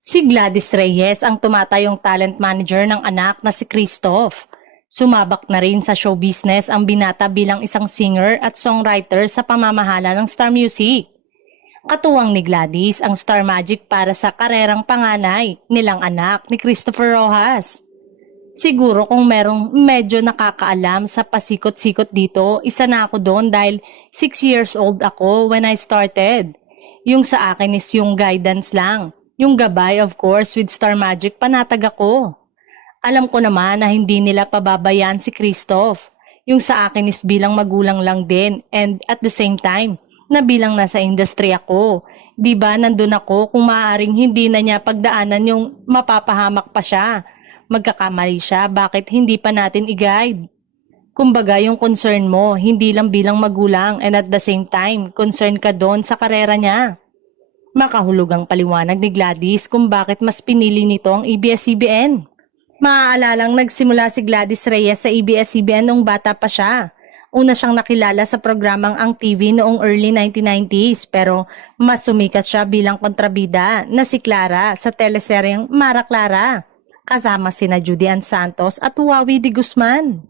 Si Gladys Reyes ang tumatayong talent manager ng anak na si Christoph. Sumabak na rin sa show business ang binata bilang isang singer at songwriter sa pamamahala ng Star Music. Katuwang ni Gladys ang Star Magic para sa karerang panganay nilang anak ni Christopher Rojas. Siguro kung merong medyo nakakaalam sa pasikot-sikot dito, isa na ako doon dahil 6 years old ako when I started. Yung sa akin is yung guidance lang. Yung gabay of course with Star Magic panatag ako. Alam ko naman na hindi nila pababayaan si Christoph. Yung sa akin is bilang magulang lang din and at the same time na bilang nasa industry ako. 'Di ba nandun ako kung maaaring hindi na niya pagdaanan yung mapapahamak pa siya. Magkakamali siya, bakit hindi pa natin i-guide? Kumbaga yung concern mo, hindi lang bilang magulang and at the same time, concern ka doon sa karera niya. Makahulugang paliwanag ni Gladys kung bakit mas pinili nito ang ABS-CBN. Maaalalang nagsimula si Gladys Reyes sa ABS-CBN nung bata pa siya. Una siyang nakilala sa programang Ang TV noong early 1990s pero mas sumikat siya bilang kontrabida na si Clara sa teleseryeng Mara Clara. Kasama sina Judy Ann Santos at Wawi de Guzman.